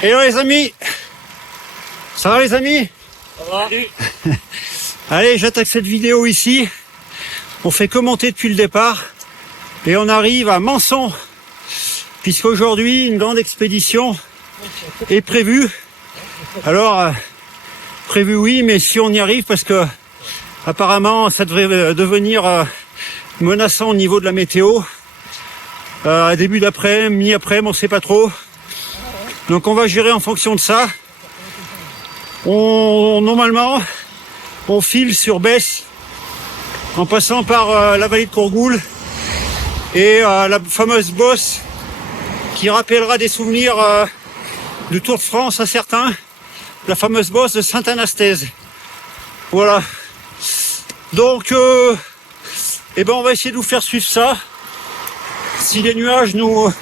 Hello les amis. Ça va les amis? Ça va. Allez, j'attaque cette vidéo ici. On fait commenter depuis le départ. Et on arrive à Manson. Puisqu'aujourd'hui, une grande expédition est prévue. Alors, prévu oui, mais si on y arrive, parce que apparemment ça devrait devenir menaçant au niveau de la météo. Début d'après, mi-après, on sait pas trop. Donc on va gérer en fonction de ça. Normalement, on file sur Besse en passant par la vallée de Courgoul et la fameuse bosse qui rappellera des souvenirs du Tour de France à certains, la fameuse bosse de Sainte-Anastaise. Voilà. Donc, on va essayer de vous faire suivre ça. Si les nuages nous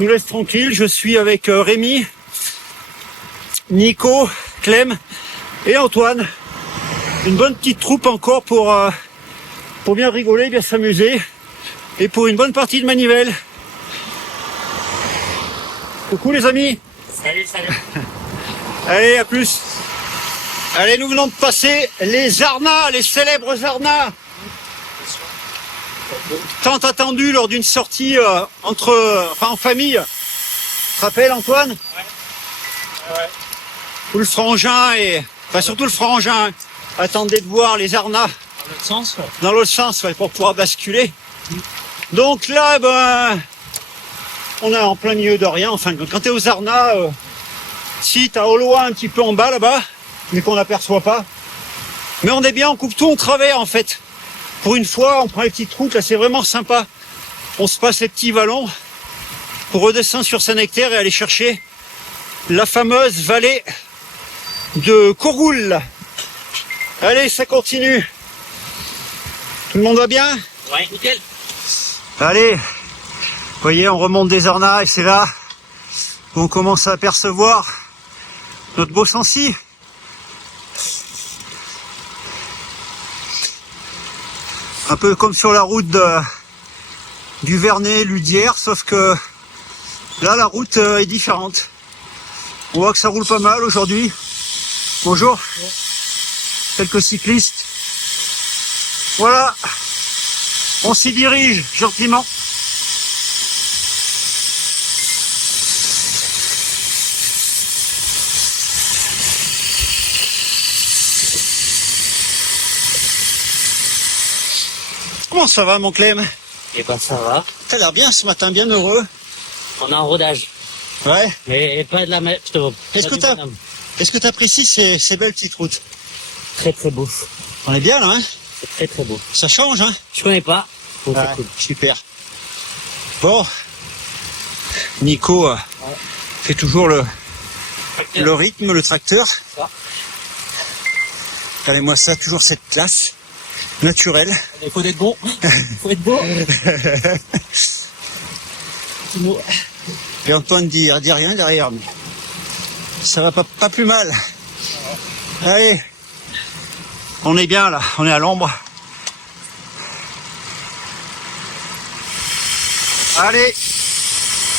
laissent tranquilles, je suis avec Rémi, Nico, Clem et Antoine. Une bonne petite troupe encore pour bien rigoler, bien s'amuser et pour une bonne partie de manivelle. Coucou les amis. Salut, salut. Allez, à plus. Allez, nous venons de passer les Arnats, les célèbres Arnats. Tant attendu lors d'une sortie en famille. Tu te rappelles Antoine? Ouais. Où le frangin surtout le frangin attendait de voir les Arnats. Dans l'autre sens, ouais. Dans l'autre sens, ouais, pour pouvoir basculer. Donc là, on est en plein milieu de rien. Enfin, quand tu es aux Arnats, si tu as au loin un petit peu en bas là-bas, mais qu'on n'aperçoit pas. Mais on est bien, on coupe tout en travers en fait. Pour une fois, on prend les petites routes, là c'est vraiment sympa. On se passe les petits vallons pour redescendre sur Saint-Nectaire et aller chercher la fameuse vallée de Courgoul. Allez, ça continue. Tout le monde va bien? Ouais, nickel. Allez, vous voyez, on remonte des Arnats et c'est là où on commence à apercevoir notre beau Sancy. Un peu comme sur la route du Vernet, Ludière, sauf que là la route est différente. On voit que ça roule pas mal aujourd'hui. Bonjour. Quelques cyclistes. Voilà. On s'y dirige gentiment. Comment ça va mon Clem? Eh ben ça va. T'as l'air bien ce matin, bien heureux. On est en rodage. Ouais. Et pas de la plutôt. Est-ce que t'apprécies ces belles petites routes? Très très beau. On est bien là, hein? C'est très très beau. Ça change, hein? Je connais pas. Donc Ouais, c'est cool. super. Bon, Nico fait toujours le rythme, le tracteur. Ça. Regardez-moi ça, toujours cette classe naturelle. Il faut être bon. Faut être beau. Petit mot. Et Antoine dit rien derrière, mais ça va pas plus mal. Allez, on est bien là, on est à l'ombre. Allez,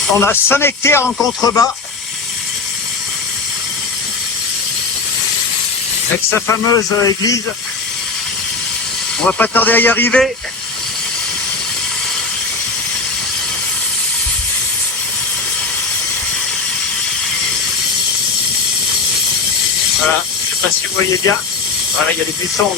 on a Saint-Nectaire en contrebas. Avec sa fameuse église. On va pas tarder à y arriver. Voilà, je sais pas si vous voyez bien. Voilà, il y a des buissons.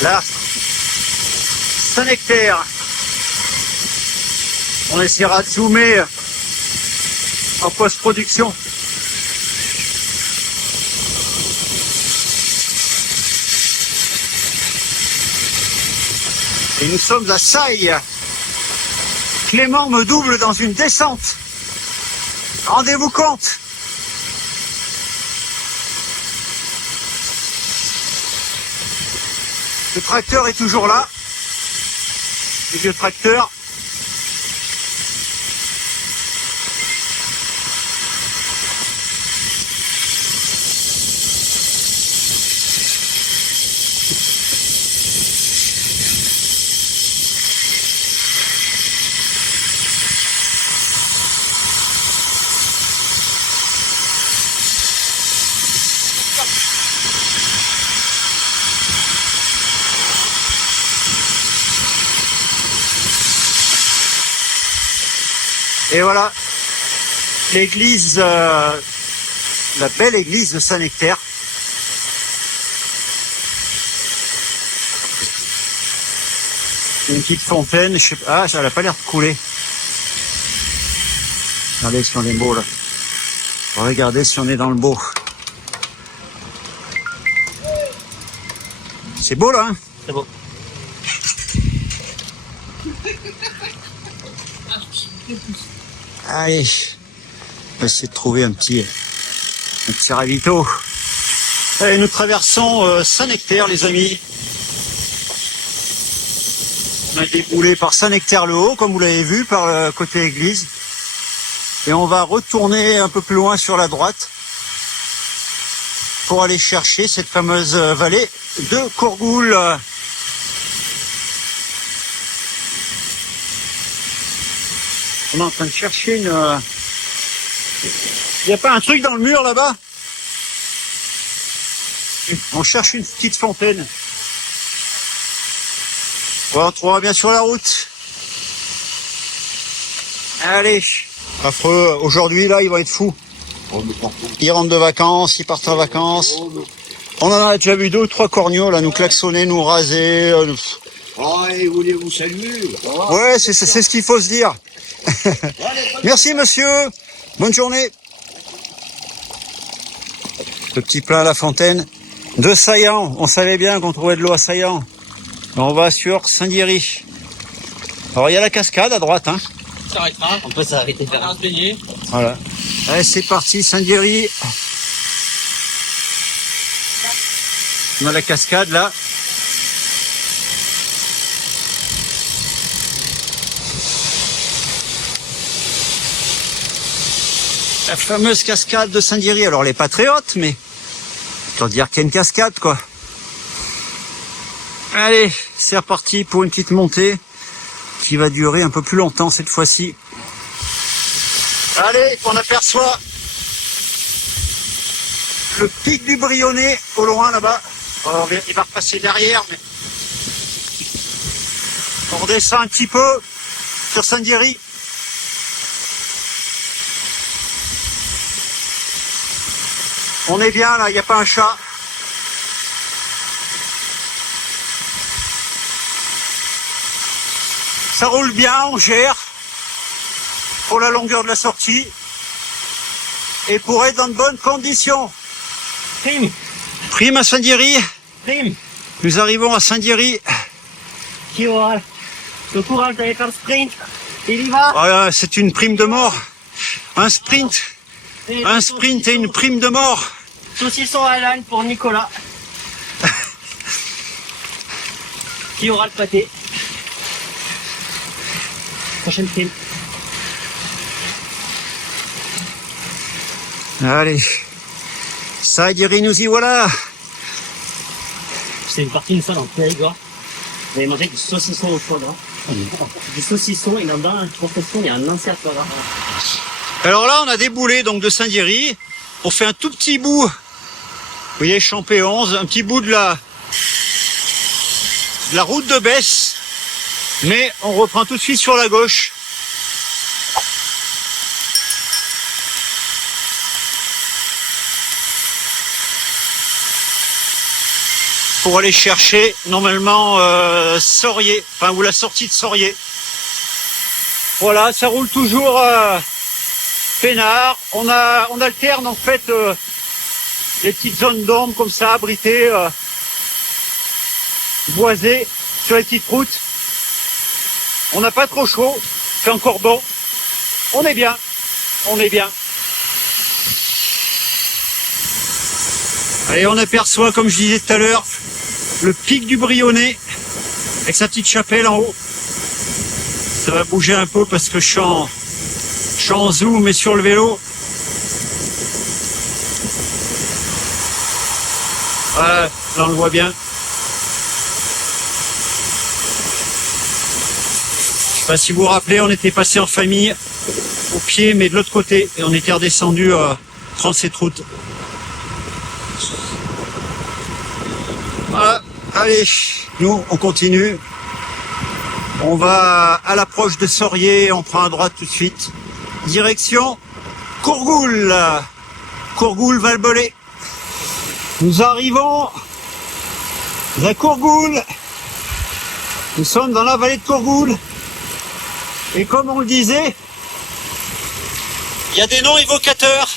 Là, Saint-Nectaire. On essaiera de zoomer en post-production. Et nous sommes à Sailles. Clément me double dans une descente. Rendez-vous compte. Le tracteur est toujours là. Le vieux tracteur. Et voilà, l'église, la belle église de Saint-Nectaire. Une petite fontaine, je sais pas, ah, ça n'a pas l'air de couler. Regardez si on est beau là. Regardez si on est dans le beau. C'est beau là, hein? C'est beau. Allez, on va essayer de trouver un petit ravito. Allez, nous traversons Saint-Nectaire, les amis. On a déboulé par Saint-Nectaire-le-Haut, comme vous l'avez vu, par le côté église. Et on va retourner un peu plus loin sur la droite pour aller chercher cette fameuse vallée de Courgoul. On est en train de chercher une... Il n'y a pas un truc dans le mur là-bas? On cherche une petite fontaine. Bon, on trouvera bien sur la route. Allez. Affreux. Aujourd'hui, là, ils vont être fous. Ils rentrent de vacances, ils partent en vacances. On en a déjà vu 2 ou 3 corneaux, là, nous klaxonner, nous raser. Ah, et voulez vous saluer? Ouais, c'est ce qu'il faut se dire. Merci, monsieur. Bonne journée. Le petit plein à la fontaine de Saillant. On savait bien qu'on trouvait de l'eau à Saillant. On va sur Saint-Diery. Alors, il y a la cascade à droite, hein. On s'arrêtera. On peut s'arrêter faire un baigner. Voilà. Allez, c'est parti, Saint-Diery. On a la cascade, là. La fameuse cascade de Saint-Diery. Alors, elle est pas très haute, mais autant dire qu'il y a une cascade, quoi. Allez, c'est reparti pour une petite montée qui va durer un peu plus longtemps cette fois-ci. Allez, on aperçoit le pic du Brionnais au loin là-bas. Alors, il va repasser derrière, mais on redescend un petit peu sur Saint-Diery. On est bien là, il n'y a pas un chat. Ça roule bien, on gère pour la longueur de la sortie et pour être dans de bonnes conditions. Prime. Prime à Saint-Diery. Prime. Nous arrivons à Saint-Diery. Kioral. Le courage d'aller faire le sprint. Il y va. Voilà, c'est une prime de mort. Un sprint. Un sprint et une prime de mort. Saucisson à l'âne pour Nicolas. Qui aura le pâté. Prochaine prime. Allez. Saint-Diery, nous y voilà. C'est une partie une fois dans le Périgord. Vous avez mangé du saucisson au foie gras. Du saucisson et dans une profession, il y a un insert foie gras. Alors là, on a déboulé donc de Saint-Diery. On fait un tout petit bout. Vous voyez, Champé 11, un petit bout de la route de Besse. Mais on reprend tout de suite sur la gauche. Pour aller chercher normalement Sorier, enfin ou la sortie de Sorier. Voilà, ça roule toujours peinard. On alterne en fait les petites zones d'ombre comme ça, abritées, boisées sur les petites routes. On n'a pas trop chaud, c'est encore bon. On est bien, on est bien. Allez, on aperçoit, comme je disais tout à l'heure, le pic du Brionnais avec sa petite chapelle en haut. Ça va bouger un peu parce que je suis en zoom et sur le vélo. Voilà, là on le voit bien. Je sais pas si vous vous rappelez, on était passé en famille au pied, mais de l'autre côté, et on était redescendu prendre cette route. Voilà, allez, nous on continue. On va à l'approche de Sorier, on prend à droite tout de suite. direction Courgoul. Courgoul-Valbolé. Nous arrivons à Courgoul. Nous sommes dans la vallée de Courgoul. Et comme on le disait, il y a des noms évocateurs.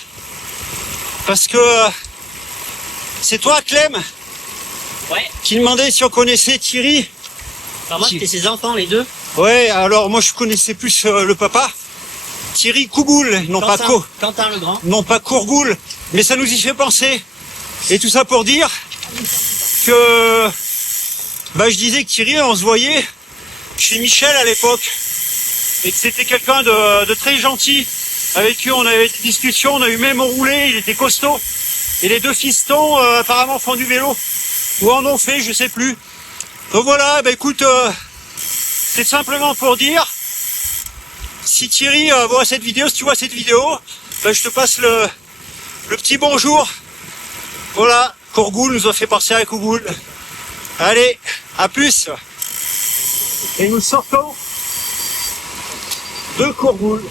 Parce que c'est toi, Clem, Ouais. qui demandait si on connaissait Thierry. Alors moi, c'était ses enfants, les deux. Ouais, alors moi je connaissais plus le papa. Thierry Cougoul, Quentin le Grand. non pas Courgoul, mais ça nous y fait penser. Et tout ça pour dire que je disais que Thierry, on se voyait chez Michel à l'époque. Et que c'était quelqu'un de très gentil. Avec qui on avait des discussions, on a eu même roulé, il était costaud. Et les deux fistons apparemment font du vélo. Ou en ont fait, je sais plus. Donc voilà, écoute, c'est simplement pour dire, si Thierry voit cette vidéo, si tu vois cette vidéo, je te passe le petit bonjour. Voilà, Courgoul nous a fait penser à Courgoul. Allez, à plus. Et nous sortons de Courgoul.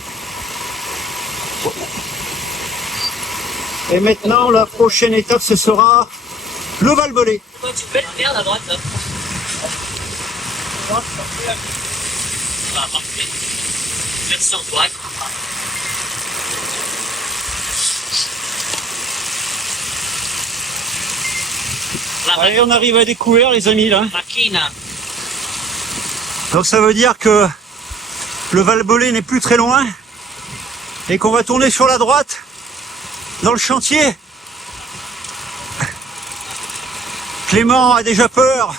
Et maintenant, la prochaine étape, ce sera le Valbolé. Tu peux le faire, la droite, là. Ah, parfait. Merci Antoine. Allez, on arrive à découvert, les amis, là. Machina. Donc ça veut dire que le Valbolé n'est plus très loin et qu'on va tourner sur la droite dans le chantier. Clément a déjà peur.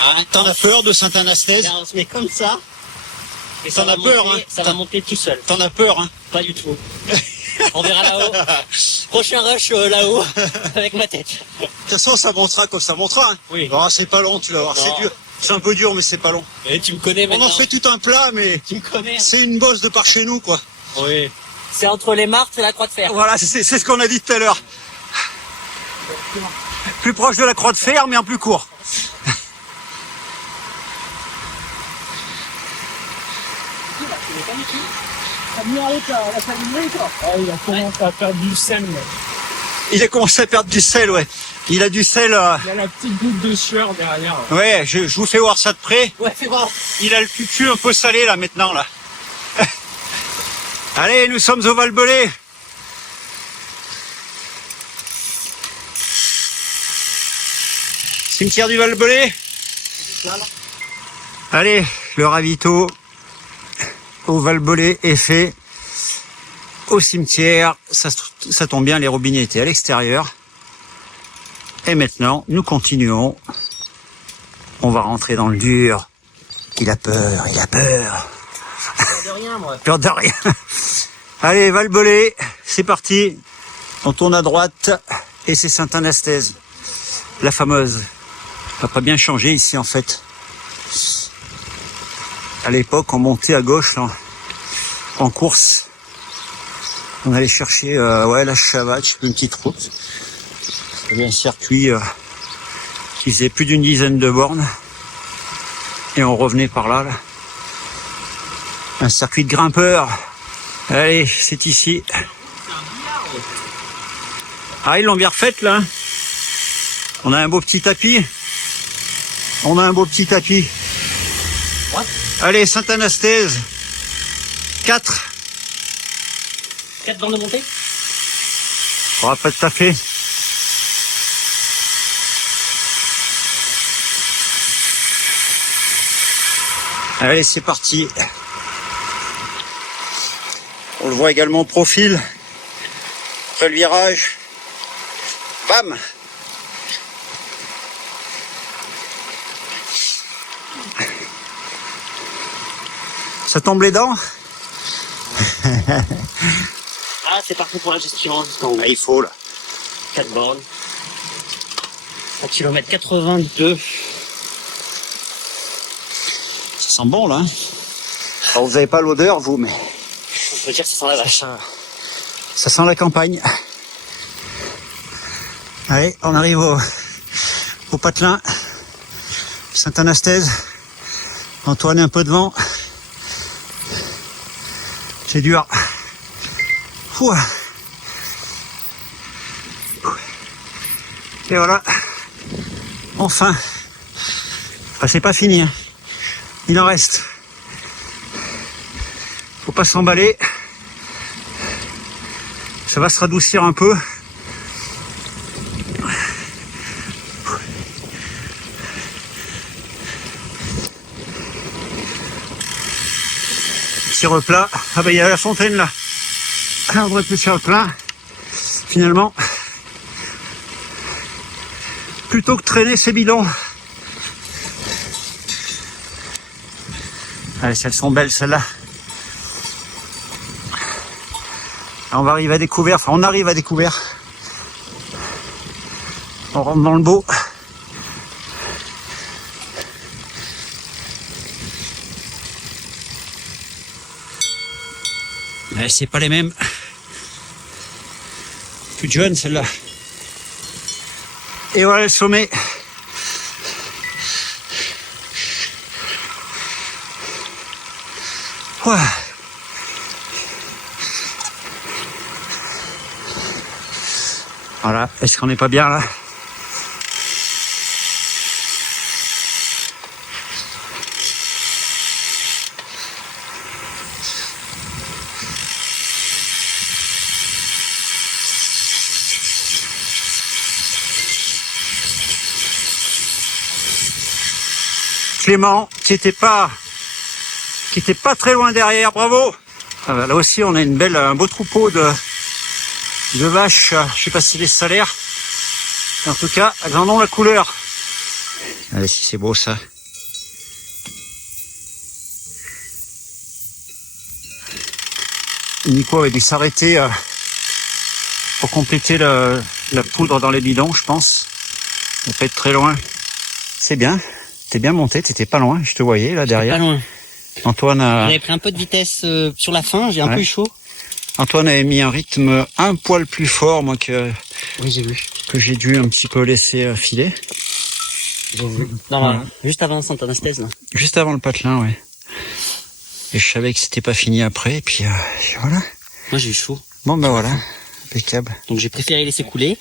Ah, t'en as peur de Saint-Anastase? On se met comme ça. Et T'en as peur, hein? Ça va monter tout seul. T'en as peur, hein? Pas du tout. On verra là-haut. Prochain rush là-haut avec ma tête. De toute façon, ça montera comme ça montera. Hein. Oui. Oh, c'est pas long, tu vas voir. Non. C'est dur. C'est un peu dur, mais c'est pas long. Et tu me connais On maintenant. en fait tout un plat, mais Tu me connais. c'est une bosse de par chez nous, quoi. Oui. C'est entre les martres et la croix de fer. Voilà, c'est ce qu'on a dit tout à l'heure. Plus proche de la croix de fer, mais en plus court. Il a commencé à perdre du sel, mais Il a commencé à perdre du sel, ouais. Il a du sel. il y a la petite goutte de sueur derrière. Ouais, je vous fais voir ça de près. Ouais, c'est bon. Il a le cucu un peu salé là maintenant là. Allez, nous sommes au Valbolé. Cimetière du Valbolé. Allez, le ravito au Valbolé est fait. Au cimetière, ça tombe bien, les robinets étaient à l'extérieur. Et maintenant, nous continuons. On va rentrer dans le dur. Il a peur, il a peur. De rien, moi. Peur de rien. Allez, Valbolé, c'est parti. On tourne à droite et c'est Saint-Anastase, la fameuse. Ça n'a pas bien changé ici en fait. À l'époque, on montait à gauche là, en course. On allait chercher la Chavatch, une petite route. Il y avait un circuit qui faisait plus d'une dizaine de bornes. Et on revenait par là. Un circuit de grimpeurs. Allez, c'est ici. Ah, ils l'ont bien refaite là. On a un beau petit tapis. On a un beau petit tapis. What? Allez, Saint-Anastase. 4. 4 bornes de montée. Oh, pas tout à fait. Allez, c'est parti. On le voit également au profil. Après le virage. Bam! Ça tombe les dents? Ah, c'est parti pour la gestion jusqu'en haut. Ah, il faut là. 4 bornes. 1 km 82. Ça sent bon là. Hein. Alors, vous n'avez pas l'odeur vous, mais On peut dire que ça sent la vache. ça sent la campagne. Allez, on arrive au patelin. Saint-Anastase. Antoine est un peu devant. C'est dur. Ouah. Et voilà. Enfin. Enfin, c'est pas fini. Hein. Il en reste. Faut pas s'emballer. Ça va se radoucir un peu. Petit replat. Ah ben il y a la fontaine là. On devrait plus faire le plein. Finalement. Plutôt que traîner ces bidons. Allez, elles sont belles celles-là. On va arriver à découvert, enfin on arrive à découvert. On rentre dans le beau. Mais c'est pas les mêmes. Plus jeune celle-là. Et voilà le sommet. Ouah. Voilà, est-ce qu'on n'est pas bien là? Clément, qui était pas très loin derrière, bravo. Ah bah, là aussi on a un beau troupeau de vaches, je sais pas si c'est des salaires. En tout cas, elles en ont la couleur. Allez, si c'est beau ça. Nico avait dû s'arrêter pour compléter la poudre dans les bidons, je pense. On peut être très loin. C'est bien. T'es bien monté, t'étais pas loin, je te voyais là derrière. Pas loin. Antoine a... J'avais pris un peu de vitesse sur la fin, j'ai un peu eu chaud. Antoine avait mis un rythme un poil plus fort, moi, Oui, j'ai vu. que j'ai dû un petit peu laisser filer. J'ai vu. Non, voilà. Juste avant Saint-Anastase, là. Juste avant le patelin, ouais. Et je savais que c'était pas fini après, et puis voilà. Moi, j'ai eu chaud. Bon, ben voilà, impeccable. Donc, j'ai préféré laisser couler.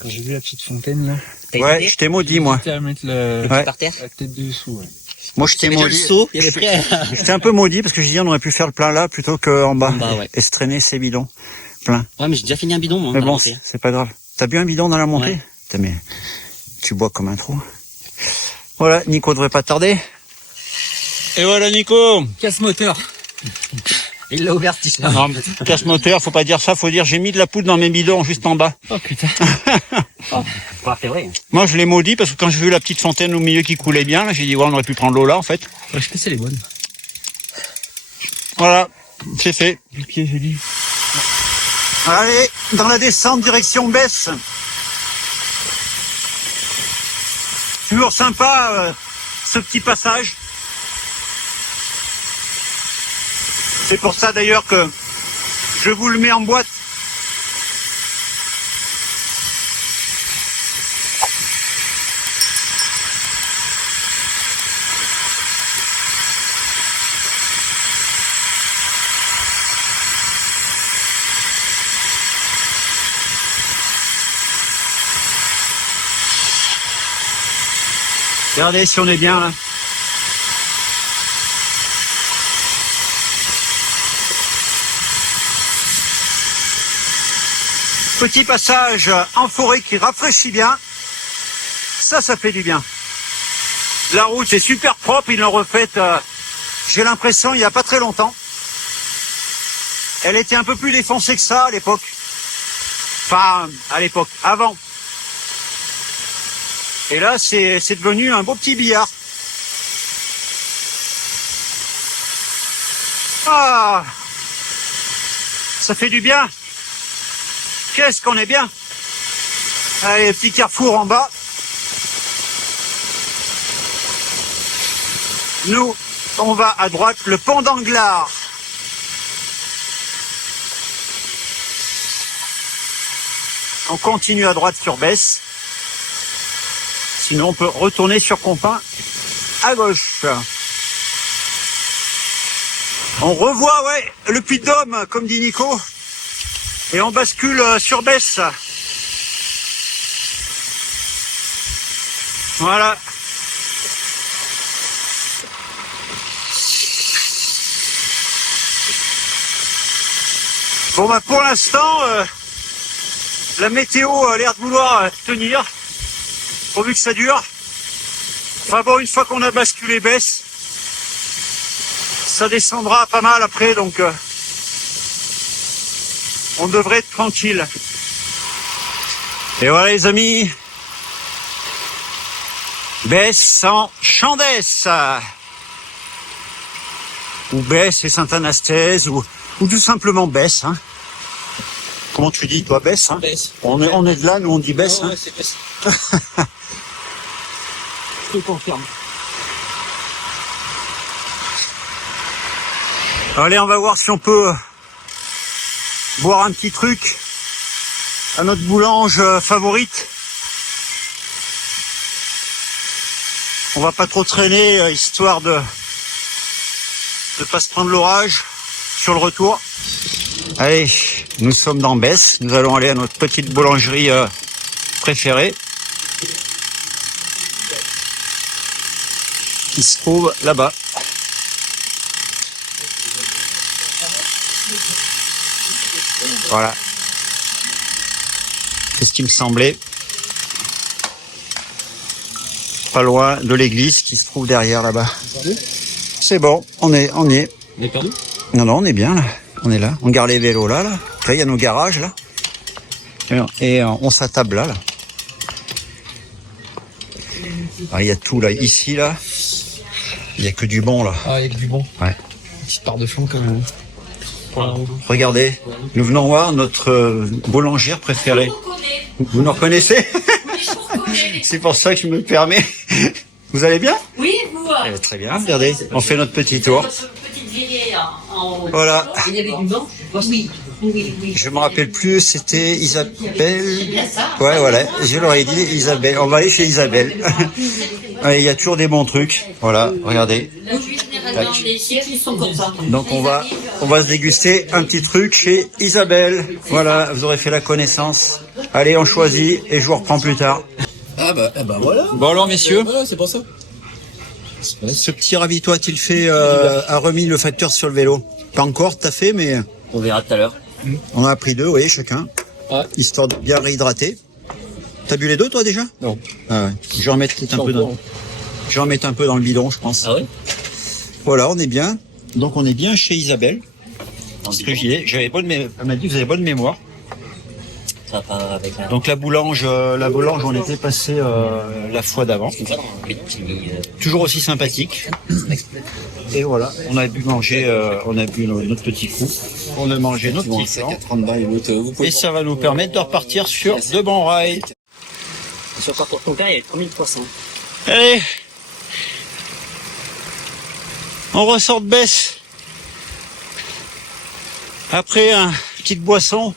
Quand j'ai vu la petite fontaine là, Ouais, je t'ai maudit, moi. j'étais à mettre le Ouais. Par terre. la tête dessous. Ouais. Moi, je t'ai Déjà le maudit. saut, il y avait prêt à... J'étais un peu maudit parce que j'ai dit on aurait pu faire le plein là plutôt qu'en bas. En bas, ouais. Et se traîner ces bidons pleins. Ouais, mais j'ai déjà fini un bidon, moi. Mais dans la bon, montée. c'est pas grave. T'as bu un bidon dans la montée? Ouais. Putain, mais tu bois comme un trou. Voilà, Nico devrait pas tarder. Et voilà, Nico. Casse moteur. Il l'a ouvert, ce t-shirt. Non, casse moteur, faut pas dire ça, faut dire j'ai mis de la poudre dans mes bidons juste en bas. Oh putain. Ouais, c'est vrai. Moi, je l'ai maudit parce que quand j'ai vu la petite fontaine au milieu qui coulait bien, là, j'ai dit ouais, on aurait pu prendre l'eau là en fait. Est-ce que c'est les bonnes? Voilà, c'est fait. Du pied, j'ai dit. Allez, dans la descente direction Besse. Toujours sympa ce petit passage. C'est pour ça d'ailleurs que je vous le mets en boîte. Regardez si on est bien là. Petit passage en forêt qui rafraîchit bien. Ça fait du bien. La route est super propre, ils l'ont refaite, j'ai l'impression, il n'y a pas très longtemps. Elle était un peu plus défoncée que ça à l'époque. Enfin, à l'époque, avant. Et là, c'est devenu un beau petit billard. Ah, ça fait du bien. Qu'est-ce qu'on est bien. Allez, petit carrefour en bas. Nous, on va à droite, le pont d'Anglars. On continue à droite sur Besse. Sinon, on peut retourner sur Compin à gauche. On revoit, ouais, le Puy-de-Dôme, comme dit Nico. Et on bascule sur Besse. Voilà. Bon, bah, pour l'instant, la météo a l'air de vouloir tenir, pourvu que ça dure. Enfin bon, une fois qu'on a basculé Besse, ça descendra pas mal après, donc on devrait être tranquille. Et voilà les amis, Besse en Chandès, ou Besse et Saint-Anastase, ou tout simplement Besse. Hein. Comment tu dis toi, Besse, hein? Besse. On est de là, nous on dit Besse. Ouais, Hein. c'est Besse. Je te confirme. Allez, on va voir si on peut boire un petit truc à notre boulange favorite. On va pas trop traîner, histoire de pas se prendre l'orage sur le retour. Allez, nous sommes dans Besse. Nous allons aller à notre petite boulangerie préférée, qui se trouve là-bas. Voilà. C'est ce qui me semblait. Pas loin de l'église qui se trouve derrière là-bas. C'est bon, on y est. On est perdu? Non, on est bien là. On est là. On garde les vélos là. Là, il y a nos garages là. Et on s'attable là. Ah, il y a tout là. Ici là, il y a que du bon là. Ah, il y a que du bon. Ouais. Petite part de fond comme vous. Voilà. Regardez, nous venons voir notre boulangère préférée. Vous nous reconnaissez? C'est pour ça que je me permets. Vous allez bien? Oui, vous. Très bien, regardez. On fait notre petit tour. Petite virée en haut. Voilà. Il y avait du vent. Oui. Je me rappelle plus, c'était Isabelle. Ouais, voilà. Je leur ai dit Isabelle. On va aller chez Isabelle. Ouais, il y a toujours des bons trucs. Voilà, regardez. Généralement, les sièges, ils sont comme ça. Donc on va se déguster un petit truc chez Isabelle. Voilà, vous aurez fait la connaissance. Allez, on choisit et je vous reprends plus tard. Ah bah voilà. Bon alors messieurs, Voilà, c'est pour ça. ce petit ravito a-t-il fait a remis le facteur sur le vélo? Pas encore, t'as fait, mais On verra tout à l'heure. on a pris 2, oui, chacun, Ouais. histoire de bien réhydrater. T'as bu les 2 toi déjà? Non. Ah ouais. Je vais en mettre peut-être un peu dans. Je vais en mettre un peu dans le bidon, je pense. Ah ouais? Voilà, on est bien. Donc on est bien chez Isabelle. Ce que j'avais bonne elle m'a dit vous avez bonne mémoire. Ça va pas avec la... Donc la boulange, on était passé la fois d'avant. C'est ça dans le petit... Toujours aussi sympathique. Et voilà, on a bu manger, on a bu notre petit coup. On a mangé notre petit flan. Et ça va nous permettre de repartir sur de bons rails. Sur Parcours ton père, il y avait 3300. Allez, on ressort de Besse. Après une petite boisson,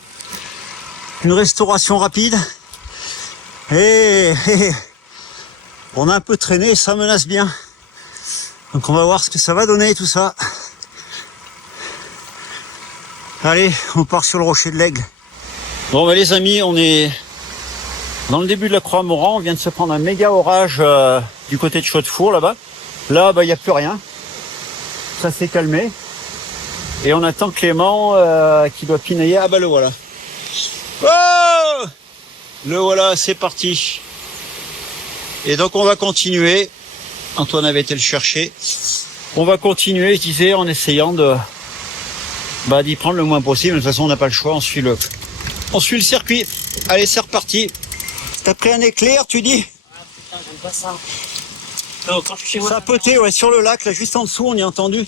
une restauration rapide. Et on a un peu traîné, ça menace bien. Donc on va voir ce que ça va donner tout ça. Allez, on part sur le rocher de l'Aigle. Bon bah les amis, on est dans le début de la Croix-Moran. On vient de se prendre un méga orage du côté de Chaudefour là-bas. Là, bah il n'y a plus rien. Ça s'est calmé. Et on attend Clément qui doit pinailler. Ah bah le voilà. Oh, le voilà, c'est parti. Et donc on va continuer. Antoine avait été le chercher. On va continuer, je disais, en essayant d'y prendre le moins possible. De toute façon, on n'a pas le choix. On suit le circuit. Allez, c'est reparti. T'as pris un éclair, tu dis? Putain, j'aime pas ça. Non, quand je suis chez moi, Ça a pété, ouais, sur le lac, là, juste en dessous, on y a entendu.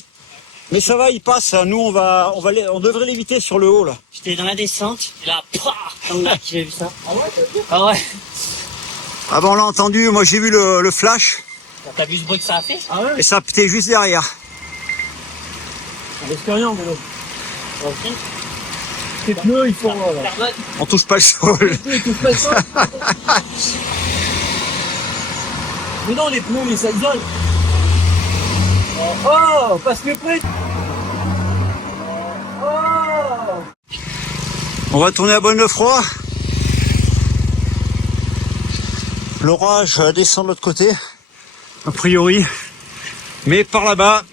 Mais ça va, il passe. Nous, on devrait l'éviter sur le haut, là. j'étais dans la descente, et là, dans le lac, j'ai vu ça. Ah ouais? Ah ben, on l'a entendu. Moi, j'ai vu le flash. T'as vu ce bruit que ça a fait? Ah ouais? Et ça a pété juste derrière. L'expérience, vélo. Les pneus, ils font... On touche pas le sol. Mais non, les pneus, ça isole. Oh, passe le prix. On va tourner à Bonne-le-Froid. L'orage descend de l'autre côté, a priori. Mais par là-bas,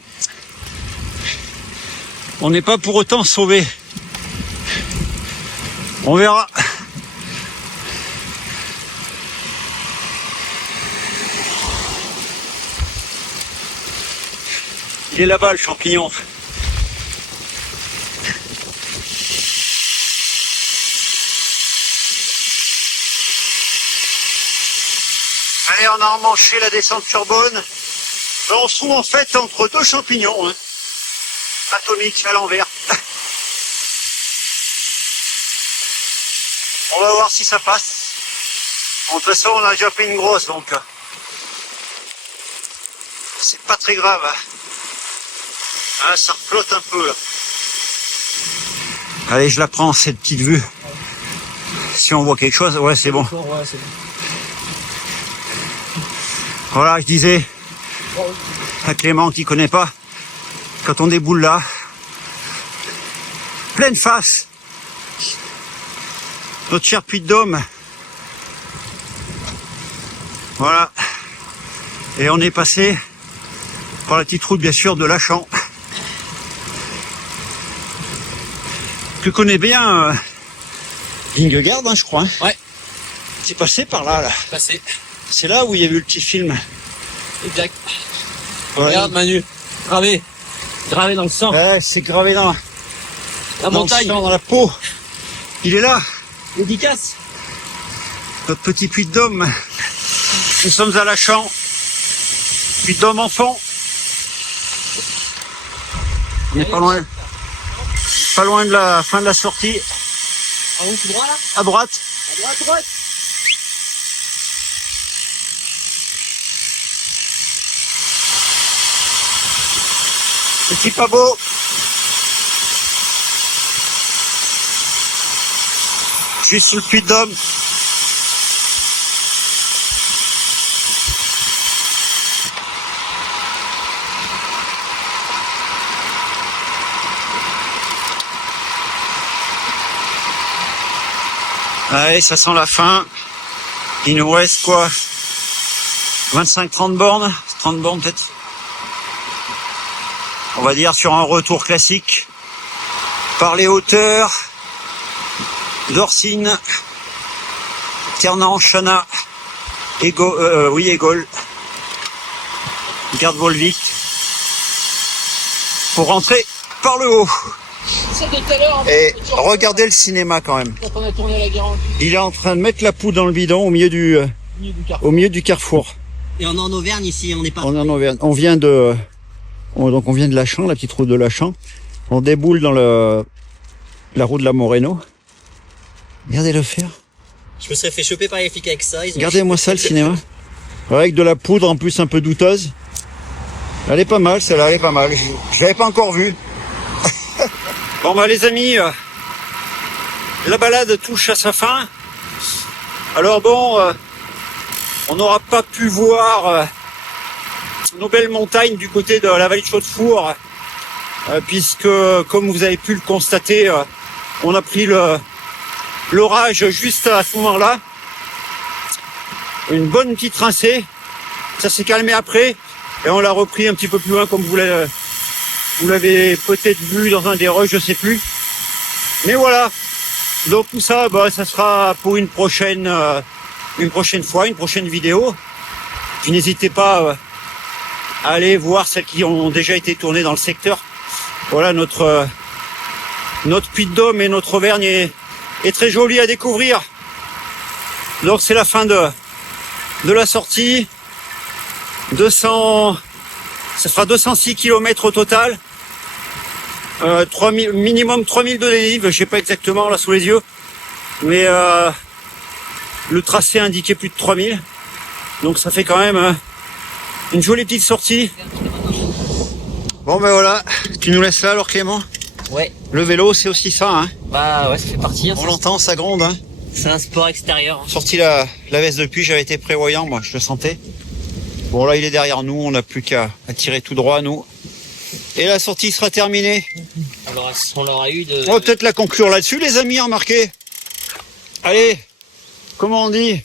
on n'est pas pour autant sauvé. On verra. Il est là-bas le champignon. Allez, on a emmanché la descente sur Beaune. On se trouve en fait entre deux champignons, hein, atomiques à l'envers. On va voir si ça passe. Bon, de toute façon, on a déjà pris une grosse, donc c'est pas très grave. Ah, ça reflotte un peu là. Allez, je la prends cette petite vue. Si on voit quelque chose, ouais, c'est bon. Voilà, je disais à Clément qui connaît pas, quand on déboule là, pleine face, notre cher Puy-de-Dôme. Voilà. Et on est passé par la petite route, bien sûr, de Lachamp. Tu connais bien Vingegaard, hein, je crois. Hein. Ouais. C'est passé par là, là. Passé. C'est là où il y a eu le petit film. Exact. Ouais. Regarde Manu, gravé. Gravé dans le sang. Ouais, c'est gravé dans La montagne. le sang, dans la peau. Il est là, Dédicace. notre petit Puy-de-Dôme. Nous sommes à Lachamp. Puy-de-Dôme enfant. On n'est pas loin. Pas loin de la fin de la sortie. En haut tout droit là. À droite. À droite. Petit pas beau. Juste sous le Puy-de-Dôme. Allez, ça sent la fin. Il nous reste quoi? 25-30 bornes? 30 bornes peut-être? On va dire sur un retour classique. Par les hauteurs d'Orsine, Ternan, Chana, Égole, Garde Volvic. Pour rentrer par le haut. C'est de tout à l'heure. Et regardez le cinéma quand même. Quand on a tourné la Guérande. Il est en train de mettre la poudre dans le bidon au milieu du carrefour. Et on est en Auvergne ici, on n'est pas. On est en Auvergne. On vient de Lachamp, la petite route de Lachamp. On déboule dans la route de la Moreno. Regardez le faire. Je me serais fait choper par les flics avec ça. Regardez-moi ça, le cinéma. Avec de la poudre en plus un peu douteuse. Elle est pas mal, celle-là, elle est pas mal. Je l'avais pas encore vue. Bon bah les amis, la balade touche à sa fin. Alors bon, on n'aura pas pu voir nos belles montagnes du côté de la vallée de Chaudefour, puisque comme vous avez pu le constater, on a pris l'orage juste à ce moment-là. Une bonne petite rincée, ça s'est calmé après et on l'a repris un petit peu plus loin comme vous l'avez peut-être vu dans un des rushs, je sais plus. Mais voilà, donc tout ça, bah, ça sera pour une prochaine fois, une prochaine vidéo. Puis n'hésitez pas à aller voir celles qui ont déjà été tournées dans le secteur. Voilà, notre Puy-de-Dôme et notre Auvergne est très joli à découvrir. Donc c'est la fin de la sortie. Ça fera 206 km au total. Minimum 3000 de dénive, je sais pas exactement là sous les yeux. Mais le tracé indiquait plus de 3000. Donc ça fait quand même une jolie petite sortie. Bon ben voilà, tu nous laisses là alors Clément? Ouais. Le vélo c'est aussi ça, hein. Bah ouais, ça fait partie. Hein, On l'entend, ça gronde, hein. C'est un sport extérieur. Hein. Sorti la veste de pluie, j'avais été prévoyant, moi, je le sentais. Bon là il est derrière nous, on n'a plus qu'à tirer tout droit nous. Et la sortie sera terminée. On l'aura eu de... On va peut-être la conclure là-dessus, les amis, remarquez. Allez, comment on dit?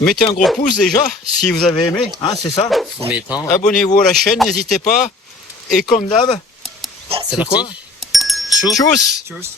Mettez un gros pouce déjà, si vous avez aimé, hein, c'est ça. Premier temps. Abonnez-vous à la chaîne, n'hésitez pas. Et comme d'hab, C'est c'est parti. quoi? Tchuss. Tchuss.